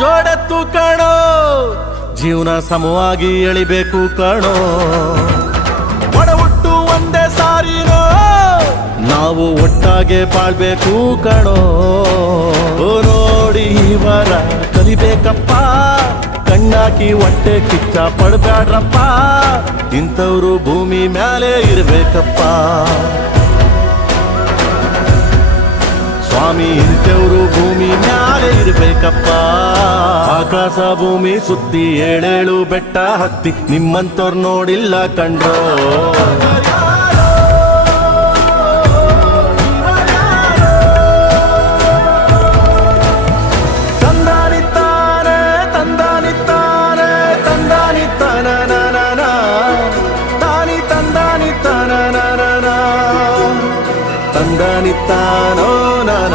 ಜೋಡೆತ್ತು ಕಣೋ, ಜೀವನ ಸಮವಾಗಿ ಎಳಿಬೇಕು ಕಣೋ. ಒಡ ಹುಟ್ಟು ಒಂದೇ ಸಾರಿನೋ ನಾವು ಒಟ್ಟಾಗೆ ಬಾಳ್ಬೇಕು ಕಣೋ. ನೋಡಿ ಇವರ ಕಲಿಬೇಕಪ್ಪ, ಕಣ್ಣಾಕಿ ಹೊಟ್ಟೆ ಕಿಚ್ಚ ಪಡ್ಬ್ಯಾಡ್ರಪ್ಪ, ಇಂಥವ್ರು ಭೂಮಿ ಮ್ಯಾಲೆ ಇರ್ಬೇಕಪ್ಪ. ಸ್ವಾಮಿ, ಇಂಥವ್ರು ಭೂಮಿ ಮ್ಯಾಲೆ ಇರ್ಬೇಕಪ್ಪ. ಆಕಾಶ ಭೂಮಿ ಸುತ್ತಿ ಏಳೇಳು ಬೆಟ್ಟ ಹತ್ತಿ ನಿಮ್ಮಂತವ್ರು ನೋಡಿಲ್ಲ ಕಂಡ್ರೋ. ತಂದಾನಿತ್ತಾನೆ ತಂದಾನಿತ್ತಾನೆ, ತಂದಾನಿತ್ತಾನ ತಾನಿ ತಂದಾನಿತ್ತಾನ ತಂದಾನಿತ್ತಾನೋ ನಾನ